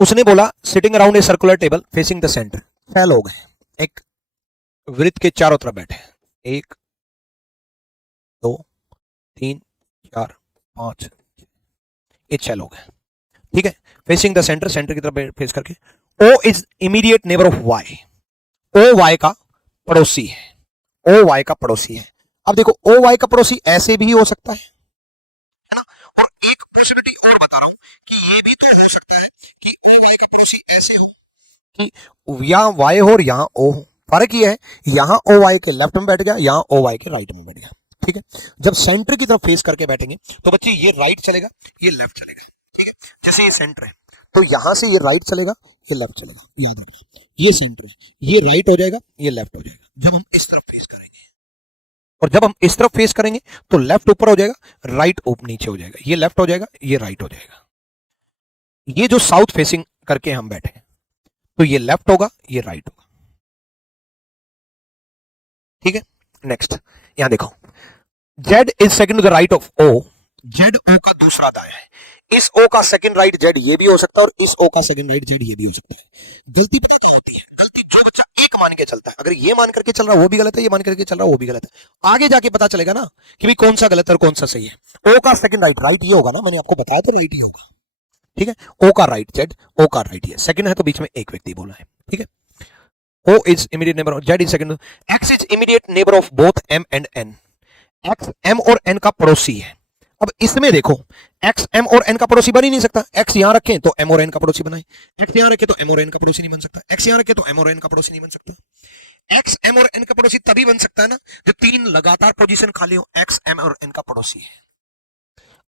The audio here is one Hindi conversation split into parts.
उसने बोला sitting around a circular table facing the centre, 6 लोग हैं, एक वृत्त के चारों तरफ बैठे हैं, 1 2 3 4 5, ये 6 लोग हैं, ठीक है, फेसिंग द सेंटर, सेंटर की तरफ फेस करके। O is immediate neighbour of Y, O Y का पड़ोसी है, ओ वाई का पड़ोसी है। अब देखो ओ वाई का पड़ोसी ऐसे भी हो सकता है ना, और एक पॉसिबिलिटी और बता रहा हूं कि ये भी तो हो सकता है कि ओ वाई का पड़ोसी ऐसे हो कि यहां वाई हो और यहां ओ हो। फर्क ये है, यहां ओ वाई के लेफ्ट में बैठ गया, यहां ओ वाई के राइट में बैठ गया, ठीक है। जब सेंटर की तरफ फेस करके बैठेंगे तो बच्चे ये राइट चलेगा, ये लेफ्ट चलेगा, ठीक है। जैसे ये सेंटर है तो यहां से ये राइट चलेगा, ये लेफ्ट चलेगा, याद रखना। ये सेंटर है, ये राइट हो जाएगा, ये लेफ्ट हो जाएगा जब हम इस तरफ फेस करेंगे, और जब हम इस तरफ फेस करेंगे तो लेफ्ट ऊपर हो जाएगा, राइट नीचे हो जाएगा, ये लेफ्ट हो जाएगा, ये राइट हो जाएगा। ये जो साउथ फेसिंग करके हम बैठे हैं तो ये लेफ्ट होगा, ये राइट होगा, ठीक है। नेक्स्ट यहां देखो, Z is second to the right of O, Z O का दूसरा दाएं है, इस ओ का सेकंड राइट जेड ये भी हो सकता है, और इस ओ का सेकंड राइट जेड ये भी हो सकता है। गलती पता क्या होती है, गलती जो बच्चा एक मान के चलता है, अगर ये मान करके चल रहा है वो भी गलत है, ये मान करके चल रहा है वो भी गलत है, आगे जाके पता चलेगा ना कि भाई कौन सा गलत है और कौन सा सही है। ओ का सेकंड राइट, राइट ये होगा ना, मैंने आपको बताया तो राइट ही होगा, ठीक है। ओ का राइट जेड, ओ का राइट ये, सेकंड है तो बीच में एक व्यक्ति बोला है, ठीक है। O is immediate neighbor of Z is second, X is immediate neighbor of both M and N, X M और N का पड़ोसी है। अब इसमें देखो X M और N का पड़ोसी बन ही नहीं सकता, X यहां रखें तो M और N का पड़ोसी बनाए, X यहां रखे तो M और N का पड़ोसी नहीं बन सकता, X यहां रखे तो M और N का पड़ोसी नहीं बन सकता। X M और N का पड़ोसी तभी बन सकता है ना जब 3 लगातार पोजीशन खाली हो, X M और N का पड़ोसी है।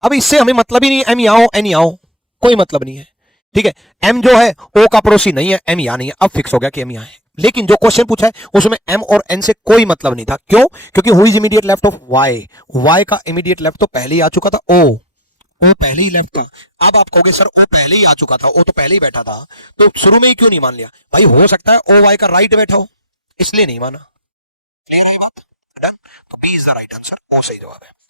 अब इससे हमें मतलब ही नहीं M यहां हो N यहां हो, कोई मतलब नहीं है, ठीक है। M जो है O का पड़ोसी नहीं है, M यहां नहीं है, अब फिक्स हो गया कि M यहां है। लेकिन जो क्वेश्चन पूछा है उसमें M और N से कोई मतलब नहीं था, क्यों? क्योंकि who is immediate left of Y, Y का इमीडिएट लेफ्ट तो पहले ही आ चुका था, O पहले ही लेफ्ट था। अब आप कहोगे सर O पहले ही आ चुका था, O तो पहले ही बैठा था, तो शुरू में ही क्यों नहीं मान लिया? भाई हो सकता है O Y का राइट बैठा हो, इसलिए नहीं माना। क्लियर है बात? डन। तो B is the right answer, O सही जवाब है।